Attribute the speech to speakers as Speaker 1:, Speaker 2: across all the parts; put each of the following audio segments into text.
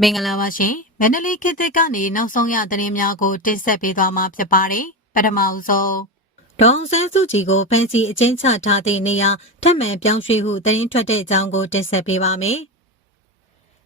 Speaker 1: မင်္ဂလာပါရှင်မန္တလေးခေတ်သစ်ကနေနောက်ဆုံးရသတင်းများကိုတင်ဆက်ပေးသွားမှာဖြစ်ပါတယ်ပထမအဆုံးဒေါန်ဆန်းစုကြည်ကိုဖန်စီအကျဉ်းချထားသည့်နေရာထပ်မံပြောင်းရွှေ့ဟုသတင်းထွက်တဲ့အကြောင်းကိုတင်ဆက်ပေးပါမယ်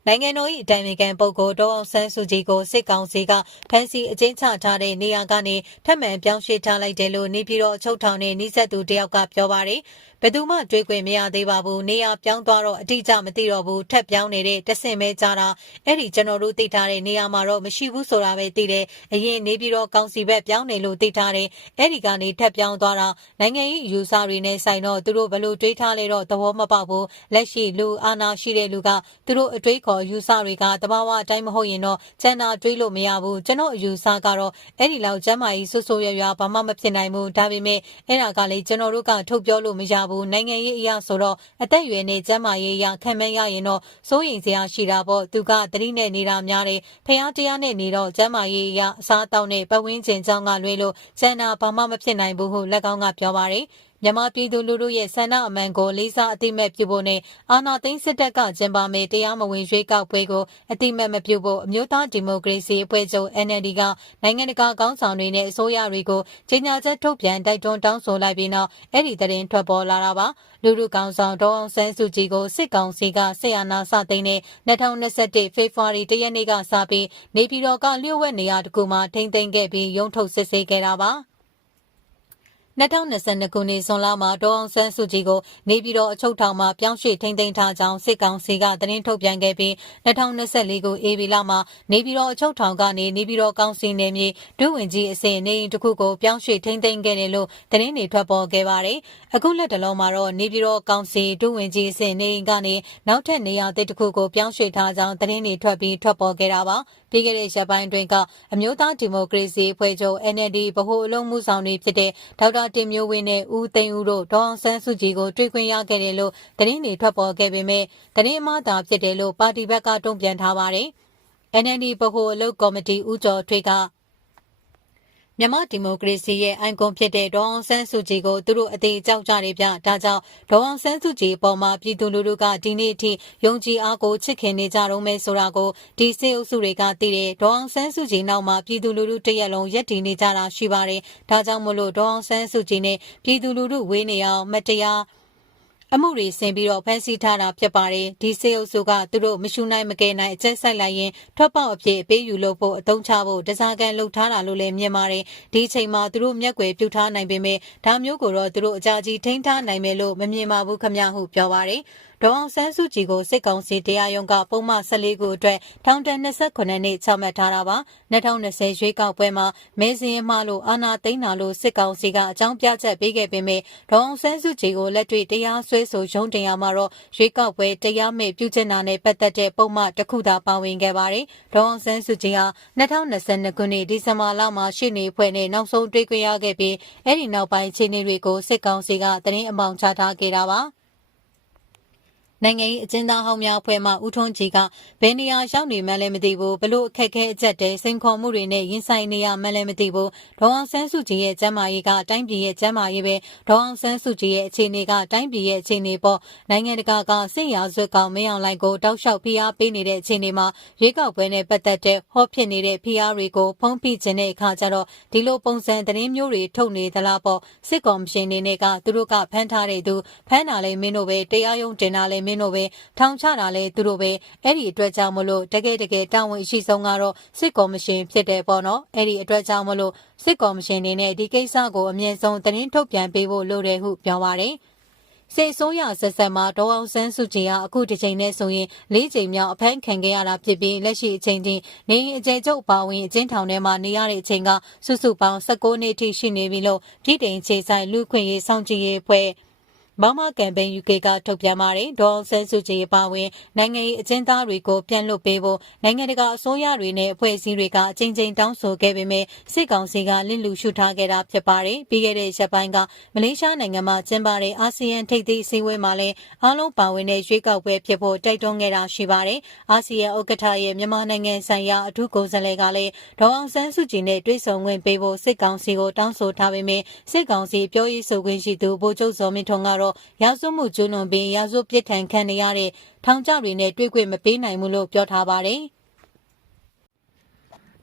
Speaker 1: နိုင်ငံတော်၏အတိုင်ပင်ခံပုဂ္ဂိုလ်ဒေါအောင်ဆန်းစုကြည်ကိုစစ်ကောင်စီကဖမ်းဆီးအကျဉ်းချထားတဲ့နေရာကနေထပ်မံပြောင်းရွှေ့ထားလိုက်တယ်လို့နေပြည်တော်အချုပ်ထောင်နဲ့နှိစက်သူတယောက်ကပြောပါတယ်။ ဘယ်သူမှတွေးခွင့်မရသေးပါဘူးနေရာပြောင်းသွားတော့အတိအကျမသိတော့ဘူးထက်ပြောင်းနေတဲ့တဆင့်ပဲကြားတာအဲ့ဒီကျွန်တော်တို့သိထားတဲ့နေရာမှာတော့မရှိဘူးဆိုတာပဲသိတယ်အရင်နေပြီးတော့ကောင်စီဘက်ပြောင်းနေလို့သိထားတယ်အဲ့ဒီကနေထက်ပြောင်းသွားတာနိုင်ငံရေးယူဆတွေနဲ့ဆိုင်တော့သူတို့ဘလို့တွေးထားလဲတော့သဘောမပေါက်ဘူးလက်ရှိလူအာဏာရှိတဲ့လူကသူတို့အတွေးခေါ်ယူဆတွေကတဘာဝအတိုင်းမဟုတ်ရင်တော့ကျန်တာတွေးလို့မရဘူးကျွန်တော်အယူဆကတော့အဲ့ဒီလောက်ကျမ်းမာရေးဆွဆွရွရွဘာမှမဖြစ်နိုင်ဘူးဒါပေမဲ့အဲ့ဒါကလေကျွန်တော်တို့ကထုတ်ပြောလို့မရဘူးနိုင်ငံရေးအရာဆိုတော့အသက်အရွယ်နဲ့ကျန်းမာရေးအရာခံမှန်းရရင်တော့စိုးရိမ်စရာရှိတာပေါ့သူကတတိနဲ့နေတာများတယ်ဖះတရားနဲ့နေတော့ကျန်းမာရေးအရာအစားအသောက်နဲ့ပတ်ဝန်းကျင်ကြောင်းကလွဲလို့ကျန်တာဘာမှမဖြစ်နိုင်ဘူးဟုလက်ကောင်းကပြောပါတယ် မြန်မာပြည်သူလူထုရဲ့ဆန္ဒအမှန်ကိုလေးစားအသိမဲ့ပြုဖို့နဲ့အာဏာသိမ်းစစ်တပ်ကကျင်းပမဲ့တရားမဝင်ရွေးကောက်ပွဲကိုအသိမဲ့မပြုဖို့အမျိုးသားဒီမိုကရေစီအဖွဲ့ချုပ် NLD ကနိုင်ငံတကာကောင်းဆောင်တွေနဲ့အစိုးရတွေကိုကြေညာချက်ထုတ်ပြန်တိုက်တွန်းတောင်းဆိုလိုက်ပြီးနောက်အဲ့ဒီသတင်းထွက်ပေါ်လာတာပါလူလူကောင်ဆောင်ဒေါအောင်ဆန်းစုကြည်ကိုစစ်ကောင်စီကဆက်အာဏာစသိမ်းတဲ့2021ဖေဖော်ဝါရီတရက်နေ့ကစပြီးနေပြည်တော်ကလျှို့ဝှက်နေရာတကူမှာထိမ့်သိမ်းခဲ့ပြီးရုံးထုတ်စစ်ဆေးခဲ့တာပါ 2022ခုနှစ်ဇွန်လမှာဒေါအောင်ဆန်းစုကြည်ကိုနေပြည်တော်အချုပ်ထောင်မှာပြောင်းရွှေ့ထိန်းသိမ်းထားကြောင်းစစ်ကောင်စီကသတင်းထုတ်ပြန်ခဲ့ပြီး2024ခုဧပြီလမှာနေပြည်တော်အချုပ်ထောင်ကနေနေပြည်တော်ကောင်စီနယ်မြေဒုဝန်ကြီးအစဉ်နေတစ်ခုကိုပြောင်းရွှေ့ထိန်းသိမ်းခဲ့တယ်လို့သတင်းတွေထွက်ပေါ်ခဲ့ပါတယ်။အခုလက်တလုံးမှာတော့နေပြည်တော်ကောင်စီဒုဝန်ကြီးအစဉ်နေကနေနောက်ထပ်နေရာသစ်တစ်ခုကိုပြောင်းရွှေ့ထားကြောင်းသတင်းတွေထွက်ပြီးထွက်ပေါ်ခဲ့တာပါ။ပြီးခဲ့တဲ့ရက်ပိုင်းတွင်ကအမျိုးသားဒီမိုကရေစီအဖွဲ့ချုပ် NLD ဗဟိုအလုံးမှုဆောင်တွေဖြစ်တဲ့ဒေါက်တာတင်မျိုးဝင်းနဲ့ဦးသိန်းဦးတို့ဒေါအောင်ဆန်းစုကြည်ကိုတွေ့ခွင့်ရခဲ့တယ်လို့သတင်းတွေထွက်ပေါ်ခဲ့ပေမဲ့သတင်းအမှားသာဖြစ်တယ်လို့ပါတီဘက်ကတုံ့ပြန်ထားပါတယ်။ NLD ဗဟိုအလုပ်ကော်မတီဦးကျော်ထွေးက မြန်မာဒီမိုကရေစီရဲ့အိုင်ကွန်ဖြစ်တဲ့ဒေါအောင်ဆန်းစုကြည်ကိုသူတို့အသေးကြောက်ကြတယ်ဗျဒါကြောင့်ဒေါအောင်ဆန်းစုကြည်အပေါ်မှာပြည်သူလူထုကဒီနေ့အထိယုံကြည်အားကိုချစ်ခင်နေကြတော့မယ်ဆိုတာကိုဒီစေအုပ်စုတွေကသိတယ်ဒေါအောင်ဆန်းစုကြည်နောက်မှာပြည်သူလူထုတရက်လုံးရက်တည်နေကြတာရှိပါတယ်ဒါကြောင့်မို့လို့ဒေါအောင်ဆန်းစုကြည်နဲ့ပြည်သူလူထုဝေးနေအောင်မတရား အမှုတွေဆင်ပြီးတော့ဖမ်းဆီးထားတာဖြစ်ပါတယ်ဒီစေအုပ်စုကသူတို့မရှူနိုင်မကယ်နိုင်အကျက်ဆိုင်လိုက်ရင်ထွက်ပေါက်အဖြစ်အပေးယူလို့ဖို့အသုံးချဖို့တစားကန်လှုပ်ထားတာလို့လည်းမြင်ပါတယ်ဒီအချိန်မှာသူတို့မျက်ွယ်ပြုထားနိုင်ပေမဲ့ဒါမျိုးကိုတော့သူတို့အကြကြီးထိန်းထားနိုင်မယ်လို့မမြင်ပါဘူးခမဟုပြောပါတယ် ဒေါအောင်ဆန်းစုကြည်ကိုစစ်ကောင်စီတရားရုံးကပုံမှန်14ခုအတွက်ထောင်ဒဏ်28နှစ်ချမှတ်ထားတာပါ2020ရွေးကောက်ပွဲမှာမဲစင်းမှလို့အာဏာသိမ်းတာလို့စစ်ကောင်စီကအကြောင်းပြချက်ပေးခဲ့ပေမဲ့ဒေါအောင်ဆန်းစုကြည်ကိုလက်တွေ့တရားစွဲဆိုရုံးတင်ရမှာတော့ရွေးကောက်ပွဲတရားမဲ့ပြုချင်တာနဲ့ပတ်သက်တဲ့ပုံမှန်တစ်ခုသာပါဝင်ခဲ့ပါတယ်ဒေါအောင်ဆန်းစုကြည်ဟာ2022ခုနှစ်ဒီဇင်ဘာလမှာရှေ့နေဖွဲ့နဲ့နောက်ဆုံးတွေ့ခွင့်ရခဲ့ပြီးအဲ့ဒီနောက်ပိုင်းခြေနေတွေကိုစစ်ကောင်စီကသတင်းအမောင်ချထားခဲ့တာပါ နိုင်ငံရေးအကျဉ်းသားဟောင်းများအဖွဲ့မှဦးထွန်းကြည်ကဘယ်နေရာရောက်နေမှလည်းမသိဘူးဘလို့အခက်ခဲအကျက်တဲစိန်ခေါ်မှုတွေနဲ့ရင်ဆိုင်နေရမှလည်းမသိဘူးဒေါအောင်ဆန်းစုကြည်ရဲ့ကျမ်းမာရေးကတိုင်းပြည်ရဲ့ကျမ်းမာရေးပဲဒေါအောင်ဆန်းစုကြည်ရဲ့အခြေအနေကတိုင်းပြည်ရဲ့အခြေအနေပေါ့နိုင်ငံတကာကစစ်ရာဇဝတ်ကောင်မင်းအောင်လိုက်ကိုတောက်လျှောက်ဖိအားပေးနေတဲ့အခြေအနေမှာရွေးကောက်ပွဲနဲ့ပတ်သက်တဲ့ဟောဖြစ်နေတဲ့ဖိအားတွေကိုဖုံးဖိခြင်းတဲ့အခါကျတော့ဒီလိုပုံစံသတင်းမျိုးတွေထုတ်နေသလားပေါ့စစ်ကော်မရှင်နေနဲ့ကသူတို့ကဖမ်းထားတဲ့သူဖမ်းတာလဲမင်းတို့ပဲတရားရုံးတင်တာလဲမင်းတို့ပဲထောင်ချတာလဲသူတို့ပဲအဲ့ဒီအတွက်ကြောင့်မလို့တကယ်တကယ်တာဝန်ရှိဆုံးကတော့စစ်ကော်မရှင်ဖြစ်တယ်ပေါ့နော်အဲ့ဒီအတွက်ကြောင့်မလို့စစ်ကော်မရှင်နေနဲ့ဒီကိစ္စကိုအမြင့်ဆုံးသတင်းထုတ်ပြန်ပေးဖို့လိုတယ်ဟုပြောပါတယ်စေဆိုးရဆက်ဆက်မှာဒေါအောင်ဆန်းစုကြည်ဟာအခုတစ်ချိန်နဲ့ဆိုရင်၄ချိန်မြောက်အဖမ်းခံခဲ့ရတာဖြစ်ပြီးလက်ရှိအချိန်ချင်းနေအကျယ်ချုပ်ပါဝင်အကျဉ်းထောင်ထဲမှာနေရတဲ့အချိန်ကစုစုပေါင်း16နှစ်ထိရှိနေပြီလို့ပြည်တိုင်ခြေဆိုင်လူခွင့်ရေးစောင့်ကြည့်ရေးအဖွဲ့ မမကမ်ပိန်း UK ကထုတ်ပြန်ပါတယ်ဒေါ်အောင်ဆန်းစုကြည်ပါဝင်နိုင်ငံရေးအကျဉ်းသားတွေကိုပြန်လွှတ်ပေးဖို့နိုင်ငံတကာအစိုးရတွေနဲ့အဖွဲ့အစည်းတွေကအကြိမ်ကြိမ်တောင်းဆိုခဲ့ပေမဲ့စစ်ကောင်စီကလစ်လူရှုထားခဲ့တာဖြစ်ပါတယ်ပြီးခဲ့တဲ့ရက်ပိုင်းကမလေးရှားနိုင်ငံမှာကျင်းပတဲ့အာဆီယံထိပ်သီးအစည်းအဝေးမှာလည်းအားလုံးပါဝင်တဲ့ရွေးကောက်ပွဲဖြစ်ဖို့တိုက်တွန်းခဲ့တာရှိပါတယ်အာဆီယံဥက္ကဋ္ဌရဲ့မြန်မာနိုင်ငံဆိုင်ရာအထူးကိုယ်စားလှယ်ကလည်းဒေါ်အောင်ဆန်းစုကြည်နဲ့တွေ့ဆုံခွင့်ပေးဖို့စစ်ကောင်စီကိုတောင်းဆိုထားပေမဲ့စစ်ကောင်စီပြောရေးဆိုခွင့်ရှိသူဗိုလ်ချုပ်ဇော်မင်းထွန်းကတော့တော့ရာဇဝမှုကျူးလွန်ပြီးရာဇဝပြစ်ထန်ခံနေရတဲ့ထောင်ကျတွေနဲ့တွေ့ခွင့်မပေးနိုင်ဘူးလို့ပြောထားပါတယ်။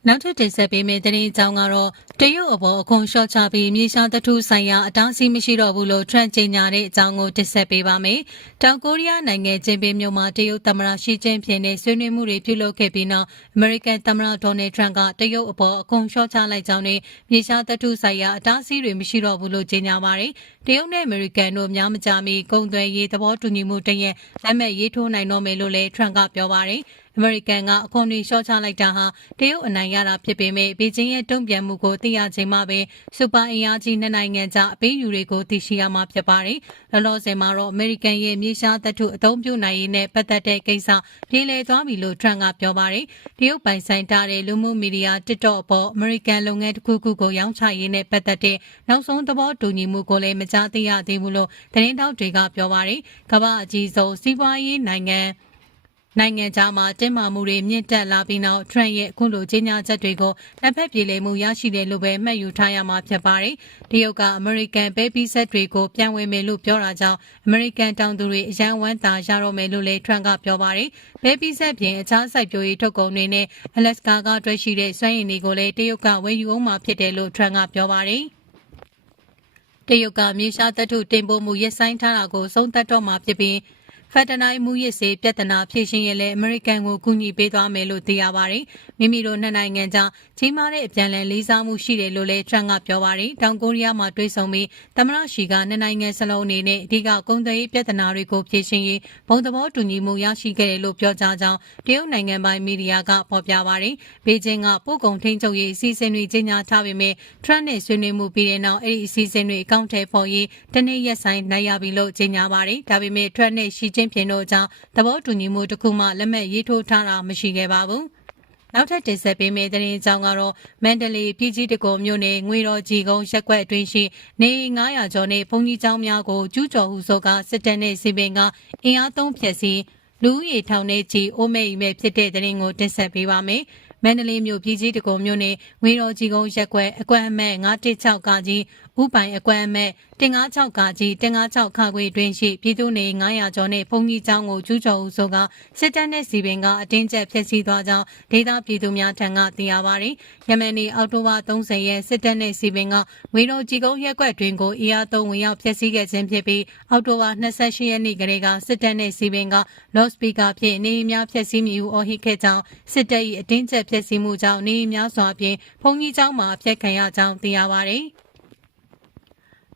Speaker 1: နောက်ထပ်တင်ဆက်ပေးမယ့်သတင်းအကြောင်းကတော့တရုတ်အပေါ်အခွန်လျှော့ချပြီးမြေရှားသထုဆိုင်ရာအတားအဆီးမရှိတော့ဘူးလို့ထရန့်ကြေညာတဲ့အကြောင်းကိုတင်ဆက်ပေးပါမယ်။တောင်ကိုရီးယားနိုင်ငံဂျင်ပင်မြို့မှာတရုတ်သမ္မတရှီကျင်းဖျင်နဲ့ဆွေးနွေးမှုတွေပြုလုပ်ခဲ့ပြီးနောက်အမေရိကန်သမ္မတဒေါ်နယ်ထရန့်ကတရုတ်အပေါ်အခွန်လျှော့ချလိုက်ကြောင်းနဲ့မြေရှားသထုဆိုင်ရာအတားအဆီးတွေမရှိတော့ဘူးလို့ကြေညာပါတယ်။တရုတ်နဲ့အမေရိကန်တို့များမကြမီကုန်သွယ်ရေးသဘောတူညီမှုတရက်လက်မှတ်ရေးထိုးနိုင်တော့မယ်လို့လည်းထရန့်ကပြောပါတယ်။ အမေရိကန်ကအခွန်တွေလျှော့ချလိုက်တာဟာတရုတ်အနိုင်ရတာဖြစ်ပေမဲ့ဘေကျင်းရဲ့တုံ့ပြန်မှုကိုသိရချိန်မှပဲစူပါအင်အားကြီးနှစ်နိုင်ငံကြားအပေးယူတွေကိုသိရှိရမှာဖြစ်ပါတယ်။လောလောဆယ်မှာတော့အမေရိကန်ရဲ့မြေရှားသတ္ထုအသုံးပြုနိုင်ရေးနဲ့ပတ်သက်တဲ့ကိစ္စပြေလည်သွားပြီလို့ထရန့်ကပြောပါတယ်။တရုတ်ပိုင်ဆိုင်ထားတဲ့လူမှုမီဒီယာ TikTok အပေါ်အမေရိကန်လုပ်ငန်းတစ်ခုခုကိုရောင်းချရေးနဲ့ပတ်သက်တဲ့နောက်ဆုံးသဘောတူညီမှုကိုလည်းမကြားသိရသေးဘူးလို့သတင်းတောက်တွေကပြောပါတယ်။ကမ္ဘာအကြီးဆုံးစီးပွားရေးနိုင်ငံ နိုင်ငံခြားမှာတင်းမာမှုတွေမြင့်တက်လာပြီးနောက်ထရန့်ရဲ့အခုလိုကြေညာချက်တွေကိုလက်ဖက်ပြေလည်မှုရရှိတယ်လို့ပဲမှတ်ယူထားရမှာဖြစ်ပါတယ်။တရုတ်ကအမေရိကန်ပဲပီးဆက်တွေကိုပြန်ဝင်မယ်လို့ပြောတာကြောင့်အမေရိကန်တောင်သူတွေအရန်ဝမ်းသာရတော့မယ်လို့လည်းထရန့်ကပြောပါတယ်။ပဲပီးဆက်ပြင်အခြားစိုက်ပျိုးရေးထုတ်ကုန်တွေနဲ့အလက်စကာကတွေ့ရှိတဲ့စွမ်းရည်တွေကိုလည်းတရုတ်ကဝယ်ယူအောင်မှာဖြစ်တယ်လို့ထရန့်ကပြောပါတယ်။တရုတ်ကမြေရှားတပ်ထုတင်ပို့မှုရပ်ဆိုင်းထားတာကိုဆုံးသက်တော့မှာဖြစ်ပြီး ဖက်တနိုင်မှုရစ်စေပြဿနာဖြေရှင်းရလဲအမေရိကန်ကိုကူညီပေးသွားမယ်လို့သိရပါတယ်။မိမိတို့နှစ်နိုင်ငံကြားကြီးမားတဲ့အပြန်အလှန်လေးစားမှုရှိတယ်လို့လည်းထရန့်ကပြောပါတယ်။တောင်ကိုရီးယားမှာတွေ့ဆုံပြီးသမရရှိကနှစ်နိုင်ငံစလုံးအနေနဲ့အဓိကကုန်သွယ်ရေးပြဿနာတွေကိုဖြေရှင်းရေးဘုံသဘောတူညီမှုရရှိခဲ့တယ်လို့ပြောကြားကြောင်းတရုတ်နိုင်ငံပိုင်မီဒီယာကဖော်ပြပါတယ်။ဘေကျင်းကပို့ကုန်ထိန်းချုပ်ရေးအစီအစဉ်တွေကြီးညာထားပေမဲ့ထရန့်နဲ့ဆွေးနွေးမှုပြီးတဲ့နောက်အဲ့ဒီအစီအစဉ်တွေအကောင့်ထဲပေါ်ရေးတနေ့ရက်ဆိုင်နိုင်ရပြီလို့ကြီးညာပါတယ်။ဒါပေမဲ့ထရန့်နဲ့ရှီချင်းဖြင်တို့အကြောင်းသဘောတူညီမှုတစ်ခုမှလက်မှတ်ရေးထိုးထားတာမရှိခဲ့ပါဘူး။နောက်ထပ်တင်ဆက်ပေးမယ့်သတင်းအကြောင်းကတော့မန္တလေးပြည်ကြီးတကုံမြို့နယ်ငွေတော်ကြီးကုန်းရက်ကွက်အတွင်းရှိနေ900ကျော်နဲ့ဘုံကြီးကျောင်းများကိုကျူးကျော်ဟုဆိုကစစ်တပ်နဲ့စီပင်ကအင်အားသုံးဖျက်ဆီးလူဦးရေထောင်ထဲကြီးအိုးမဲအိမ်မဲဖြစ်တဲ့သတင်းကိုတင်ဆက်ပေးပါမယ်။မန္တလေးမြို့ပြည်ကြီးတကုံမြို့နယ်ငွေတော်ကြီးကုန်းရက်ကွက်အကွက်အမဲ့916ကကြီး ဥပိုင်အကွက်အမဲ့196ကကြီး196ခါခွေတွင်ရှိပြည်သူနေ900ကျော်နဲ့ဘုံကြီးကျောင်းကိုကျူးကျော်ဦးဆိုကစစ်တပ်နဲ့စီပင်ကအတင်းကျပ်ဖျက်ဆီးသွားကြောင်းဒေသပြည်သူများထံကသိရပါတယ်။ယမန်နေ့အောက်တိုဘာ30ရက်စစ်တပ်နဲ့စီပင်ကငွေတော်ကြီးကုန်းရက်ကွက်တွင်ကိုအီအားသုံးဝင်ရောက်ဖျက်ဆီးခဲ့ခြင်းဖြစ်ပြီးအောက်တိုဘာ28ရက်နေ့ကလေးကစစ်တပ်နဲ့စီပင်ကလော့စပီကာဖြင့်နေများဖျက်ဆီးမိဟုအော်ဟစ်ခဲ့ကြောင်းစစ်တပ်၏အတင်းကျပ်ဖျက်ဆီးမှုကြောင့်နေများစွာဖြင့်ဘုံကြီးကျောင်းမှာဖျက်ခံရကြောင်းသိရပါတယ်။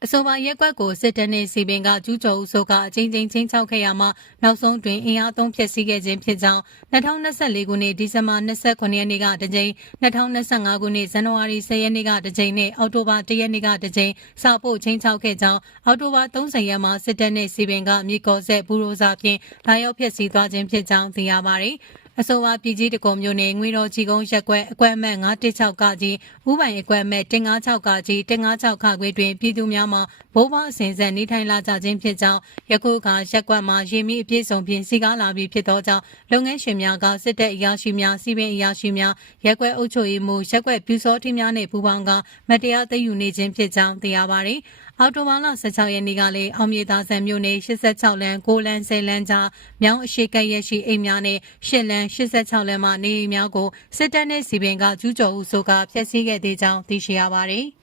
Speaker 1: အဆိုပါရက်ကွက်ကိုစစ်တပ်နဲ့စီပင်ကကျူးကျော်ဦးဆိုကအချင်းချင်းချင်းချောက်ခဲ့ရမှာနောက်ဆုံးတွင်အင်အားသုံးဖျက်ဆီးခဲ့ခြင်းဖြစ်ကြောင်း2024ခုနှစ်ဒီဇင်ဘာ29ရက်နေ့ကတကြိမ်2025ခုနှစ်ဇန်နဝါရီ10ရက်နေ့ကတကြိမ်နဲ့အောက်တိုဘာ1ရက်နေ့ကတကြိမ်စာပို့ချင်းချောက်ခဲ့ကြောင်းအောက်တိုဘာ30ရက်မှာစစ်တပ်နဲ့စီပင်ကမြေကော်ဆက်ဘူရိုစာဖြင့်လာရောက်ဖျက်ဆီးသွားခြင်းဖြစ်ကြောင်းသိရပါတယ်။ အဆိုပါပြည်ကြီးတကုံမျိုးနဲ့ငွေတော်ကြီးကုန်းရက်ကွက်အကွက်အမှတ်916ကကြီးဥပိုင်အကွက်အမှတ်156ကကြီး156ခခွေတွင်ပြည်သူများမှဘိုးဘအစဉ်ဆက်နေထိုင်လာကြခြင်းဖြစ်ကြောင်းယခုအခါရက်ကွက်မှာရေမီအပြည့်စုံဖြင့်စီကားလာပြီးဖြစ်သောကြောင့်လုပ်ငန်းရှင်များကစစ်တပ်အရာရှိများစီပင်အရာရှိများရက်ကွက်အုပ်ချုပ်ရေးမှူးရက်ကွက်ပြူစောထင်းများနှင့်ပူးပေါင်းကမတရားသိမ်းယူနေခြင်းဖြစ်ကြောင်းသိရပါသည် အော်တိုဘာလ16ရက်နေ့ကလည်းအောင်မြေသားဆန်မြို့နယ်86လမ်း9လမ်း10လမ်းကြားမြောင်းအရှိကက်ရရှိအိမ်များနဲ့10လမ်း86လမ်းမှနေအိမ်များကိုစစ်တပ်နဲ့စီပင်ကကျူးကျော်ဟုဆိုကဖျက်ဆီးခဲ့သေးကြောင်းသိရှိရပါတယ်။